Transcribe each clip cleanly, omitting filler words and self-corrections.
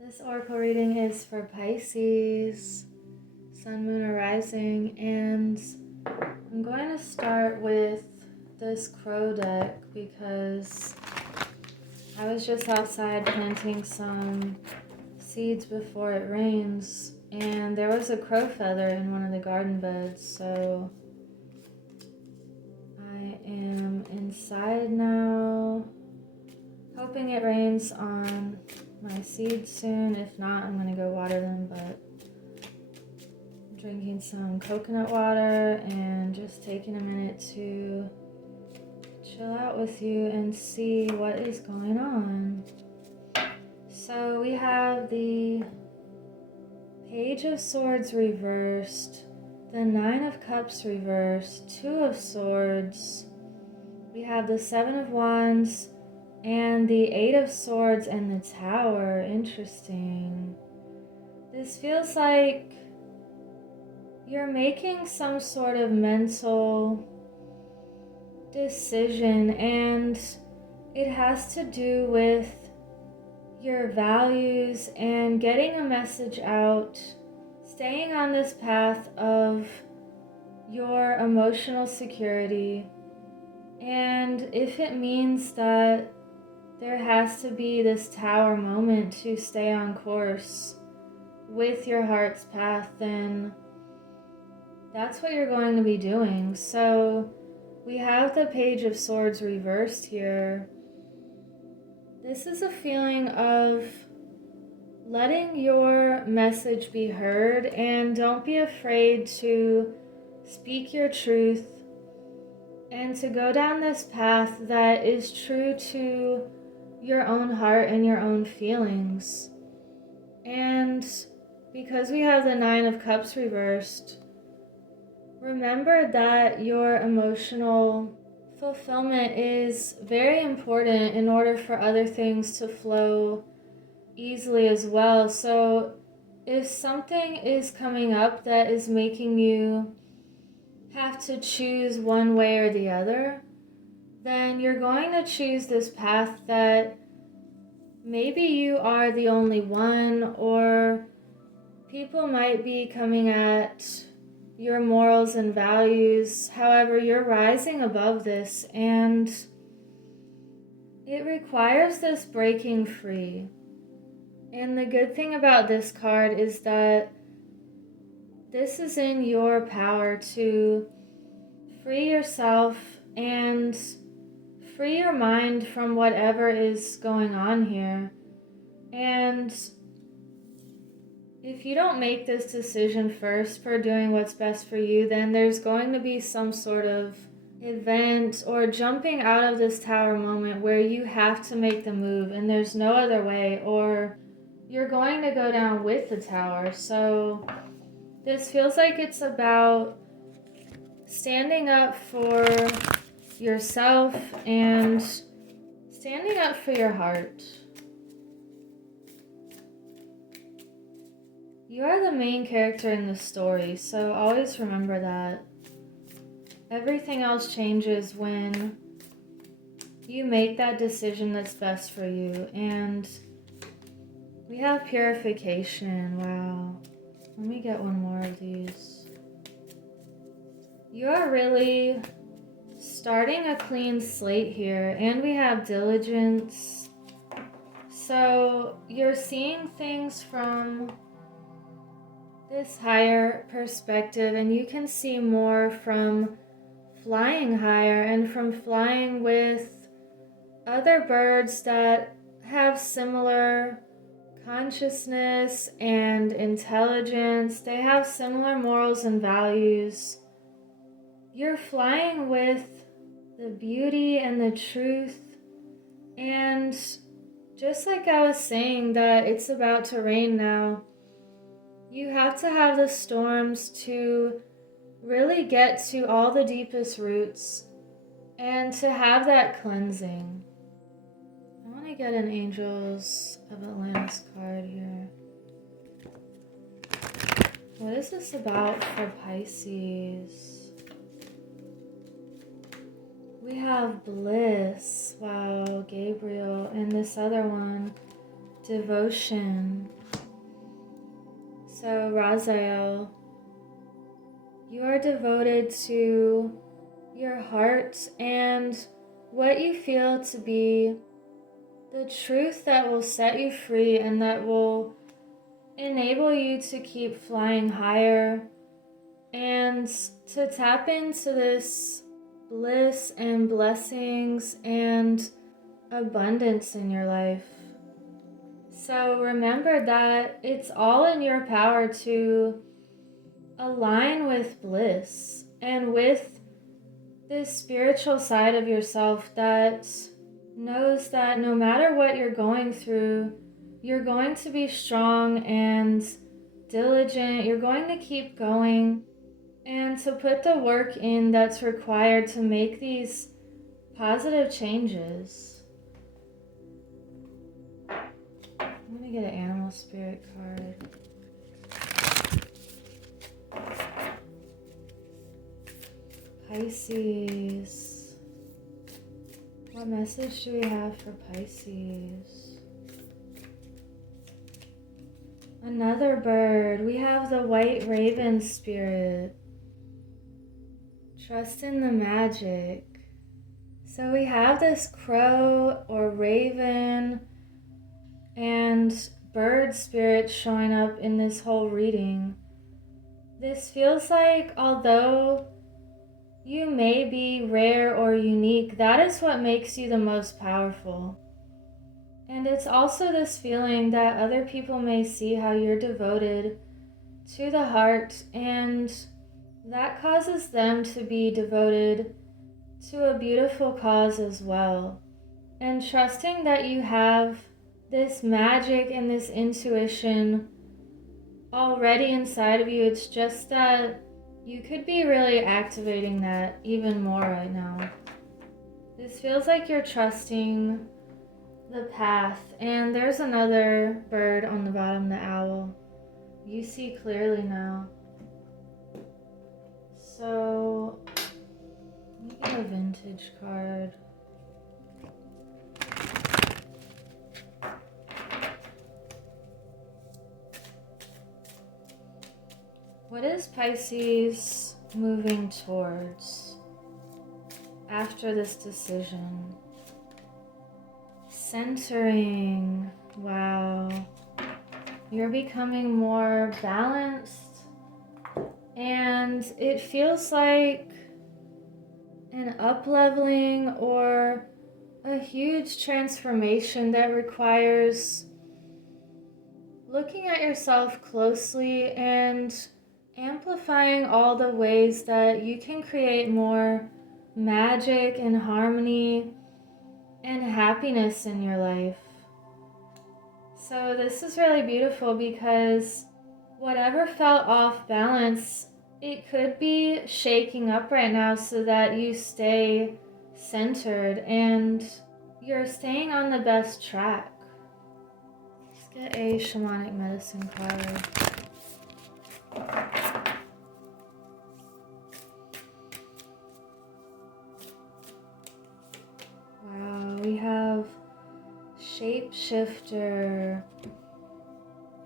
This oracle reading is for Pisces, Sun, Moon, or Rising, and I'm going to start with this crow deck because I was just outside planting some seeds before it rains, and there was a crow feather in one of the garden beds, so I am inside now, hoping it rains on my seeds soon. If not, I'm going to go water them, but I'm drinking some coconut water and just taking a minute to chill out with you and see what is going on. So we have the Page of Swords reversed, the Nine of Cups reversed, Two of Swords, we have the Seven of Wands, and the Eight of Swords and the Tower. Interesting. This feels like you're making some sort of mental decision, and it has to do with your values and getting a message out, staying on this path of your emotional security. And if it means that there has to be this tower moment to stay on course with your heart's path, then that's what you're going to be doing. So we have the Page of Swords reversed here. This is a feeling of letting your message be heard, and don't be afraid to speak your truth and to go down this path that is true to your own heart and your own feelings. And because we have the Nine of Cups reversed, remember that your emotional fulfillment is very important in order for other things to flow easily as well. So if something is coming up that is making you have to choose one way or the other, then you're going to choose this path that maybe you are the only one, or people might be coming at your morals and values. However, you're rising above this, and it requires this breaking free. And the good thing about this card is that this is in your power to free yourself and free your mind from whatever is going on here. And if you don't make this decision first for doing what's best for you, then there's going to be some sort of event or jumping out of this tower moment where you have to make the move and there's no other way, or you're going to go down with the tower. So this feels like it's about standing up for yourself and standing up for your heart. You are the main character in the story, so always remember that. Everything else changes when you make that decision that's best for you. And we have purification. Wow. Let me get one more of these. You are really starting a clean slate here, and we have diligence. So you're seeing things from this higher perspective, and you can see more from flying higher and from flying with other birds that have similar consciousness and intelligence. They have similar morals and values. You're flying with the beauty and the truth. And just like I was saying that it's about to rain now, you have to have the storms to really get to all the deepest roots and to have that cleansing. I want to get an Angels of Atlantis card here. What is this about for Pisces? We have Bliss, wow, Gabriel, and this other one, devotion. So Raziel, you are devoted to your heart and what you feel to be the truth that will set you free and that will enable you to keep flying higher and to tap into this bliss and blessings and abundance in your life. So remember that it's all in your power to align with bliss and with this spiritual side of yourself that knows that no matter what you're going through, you're going to be strong and diligent. You're going to keep going and to put the work in that's required to make these positive changes. I'm going to get an animal spirit card. Pisces. What message do we have for Pisces? Another bird. We have the white raven spirit. Trust in the magic. So we have this crow or raven and bird spirit showing up in this whole reading. This feels like, although you may be rare or unique, that is what makes you the most powerful. And it's also this feeling that other people may see how you're devoted to the heart, and that causes them to be devoted to a beautiful cause as well. And trusting that you have this magic and this intuition already inside of you, it's just that you could be really activating that even more right now. This feels like you're trusting the path. And there's another bird on the bottom, the owl. You see clearly now. So, let me get a vintage card. What is Pisces moving towards after this decision? Centering. Wow. You're becoming more balanced, and it feels like an up-leveling or a huge transformation that requires looking at yourself closely and amplifying all the ways that you can create more magic and harmony and happiness in your life. So this is really beautiful because whatever felt off balance, it could be shaking up right now so that you stay centered and you're staying on the best track. Let's get a shamanic medicine card. Wow, we have shapeshifter,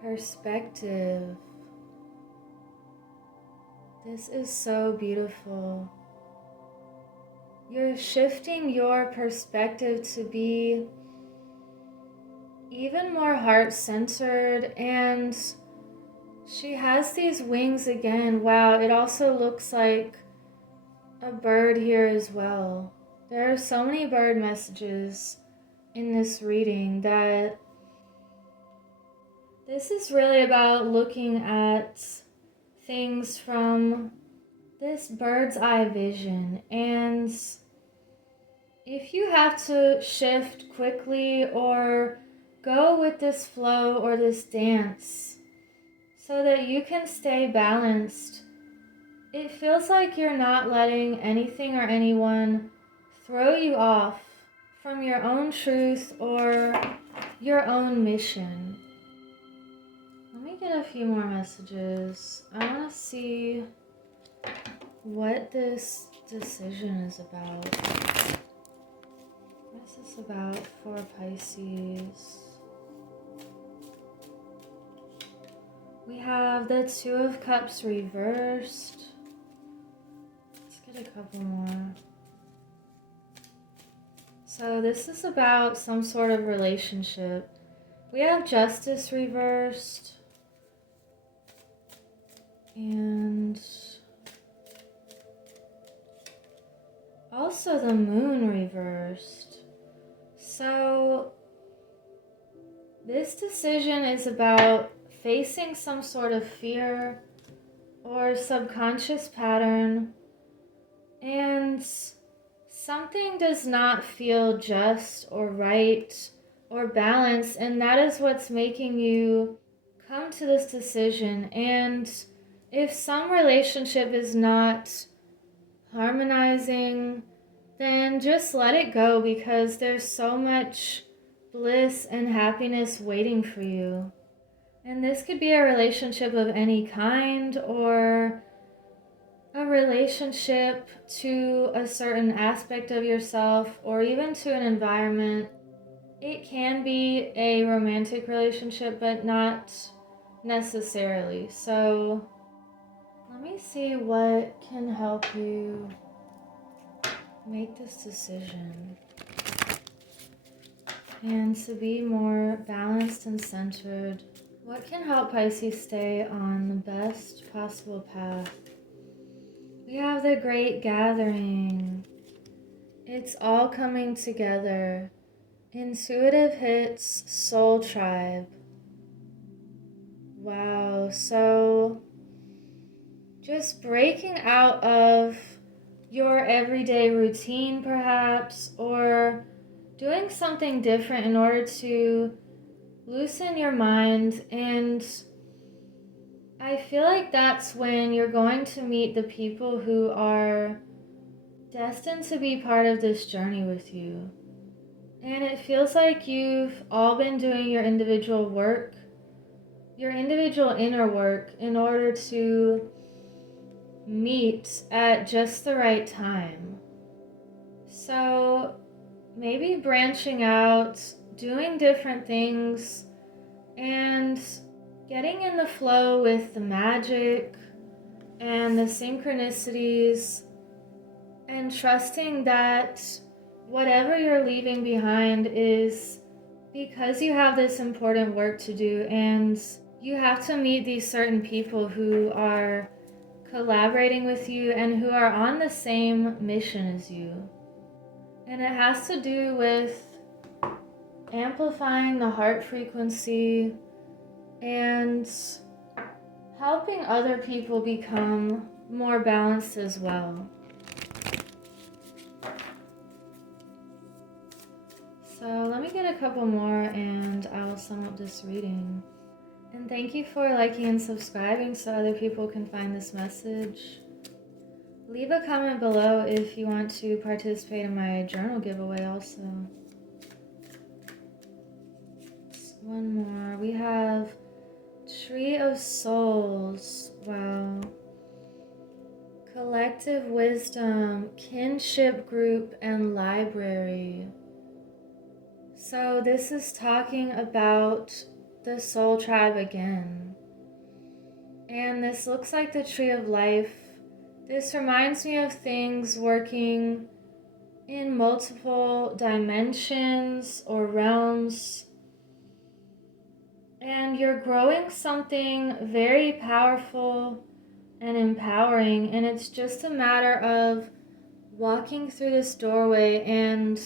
perspective. This is so beautiful. You're shifting your perspective to be even more heart-centered, and she has these wings again. Wow, it also looks like a bird here as well. There are so many bird messages in this reading that this is really about looking at things from this bird's eye vision. And if you have to shift quickly or go with this flow or this dance so that you can stay balanced, it feels like you're not letting anything or anyone throw you off from your own truth or your own mission. Let me get a few more messages. I want to see what this decision is about. What is this about for Pisces? We have the Two of Cups reversed. Let's get a couple more. So this is about some sort of relationship. We have Justice reversed. And also the Moon reversed. So this decision is about facing some sort of fear or subconscious pattern, and something does not feel just or right or balanced, and that is what's making you come to this decision. And if some relationship is not harmonizing, then just let it go, because there's so much bliss and happiness waiting for you. And this could be a relationship of any kind, or a relationship to a certain aspect of yourself, or even to an environment. It can be a romantic relationship, but not necessarily. So let me see what can help you make this decision and to be more balanced and centered. What can help Pisces stay on the best possible path? We have the Great Gathering. It's all coming together. Intuitive hits, Soul Tribe. Wow, so just breaking out of your everyday routine perhaps, or doing something different in order to loosen your mind. And I feel like that's when you're going to meet the people who are destined to be part of this journey with you. And it feels like you've all been doing your individual work, your individual inner work, in order to meet at just the right time. So maybe branching out, doing different things, and getting in the flow with the magic and the synchronicities, and trusting that whatever you're leaving behind is because you have this important work to do, and you have to meet these certain people who are collaborating with you and who are on the same mission as you. And it has to do with amplifying the heart frequency and helping other people become more balanced as well. So let me get a couple more and I'll sum up this reading. And thank you for liking and subscribing so other people can find this message. Leave a comment below if you want to participate in my journal giveaway also. One more. We have Tree of Souls. Wow. Collective Wisdom, Kinship Group, and Library. So this is talking about the Soul Tribe again. And this looks like the Tree of Life. This reminds me of things working in multiple dimensions or realms. And you're growing something very powerful and empowering. And it's just a matter of walking through this doorway and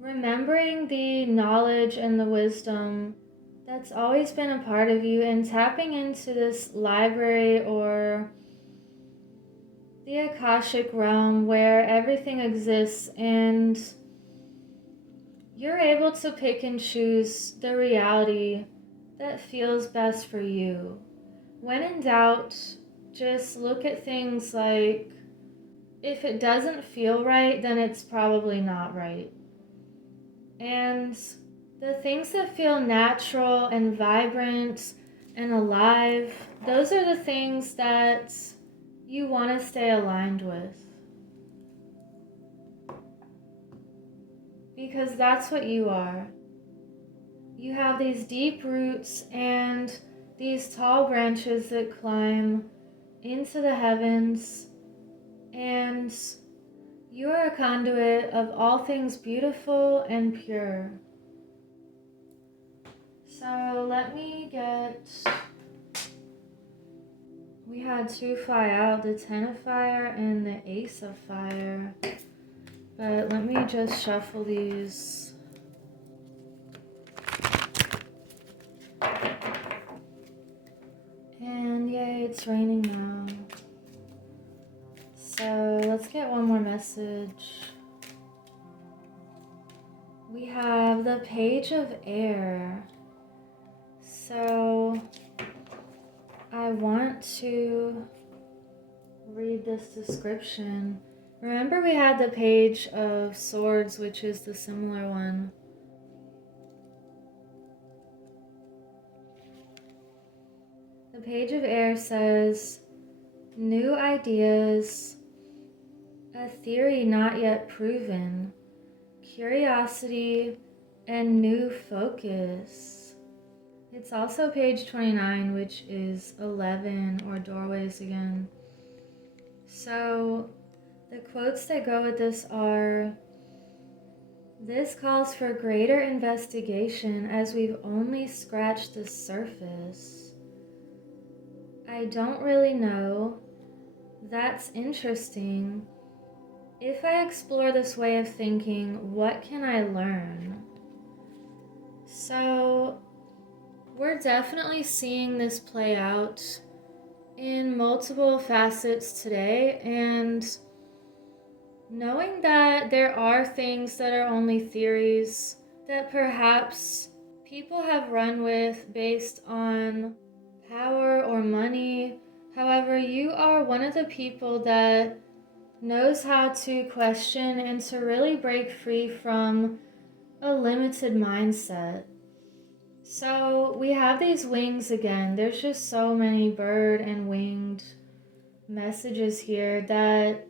remembering the knowledge and the wisdom that's always been a part of you, and tapping into this library or the Akashic realm where everything exists, and you're able to pick and choose the reality that feels best for you. When in doubt, just look at things like, if it doesn't feel right, then it's probably not right. And the things that feel natural and vibrant and alive, those are the things that you want to stay aligned with. Because that's what you are. You have these deep roots, and these tall branches that climb into the heavens, and you are a conduit of all things beautiful and pure. So let me get, we had 2 fly out, the 10 of fire and the ace of fire. But let me just shuffle these. And yay, it's raining now. So let's get one more message. We have the Page of Air. So I want to read this description. Remember we had the Page of Swords, which is the similar one. The Page of Air says, new ideas, a theory not yet proven, curiosity, and new focus. It's also page 29, which is 11, or doorways again. So the quotes that go with this are, this calls for greater investigation as we've only scratched the surface. I don't really know. That's interesting. If I explore this way of thinking, what can I learn? So we're definitely seeing this play out in multiple facets today, and knowing that there are things that are only theories that perhaps people have run with based on power or money. However, you are one of the people that knows how to question and to really break free from a limited mindset. So we have these wings again. There's just so many bird and winged messages here that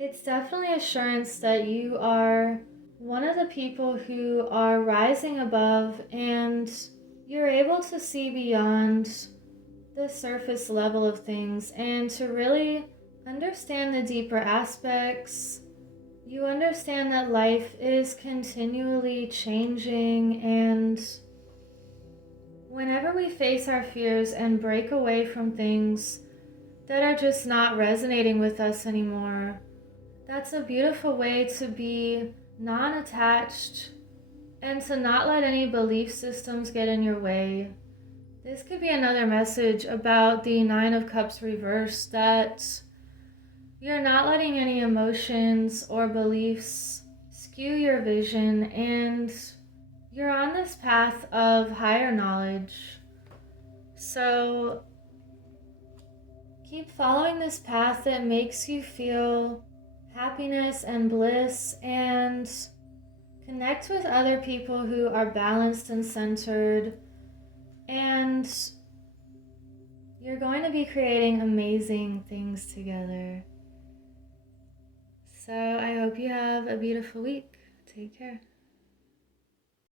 it's definitely assurance that you are one of the people who are rising above, and you're able to see beyond the surface level of things and to really understand the deeper aspects. You understand that life is continually changing, and whenever we face our fears and break away from things that are just not resonating with us anymore, that's a beautiful way to be non-attached and to not let any belief systems get in your way. This could be another message about the 9 of Cups reversed, that you're not letting any emotions or beliefs skew your vision, and you're on this path of higher knowledge. So keep following this path that makes you feel happiness and bliss, and connect with other people who are balanced and centered, and you're going to be creating amazing things together. So I hope you have a beautiful week. Take care.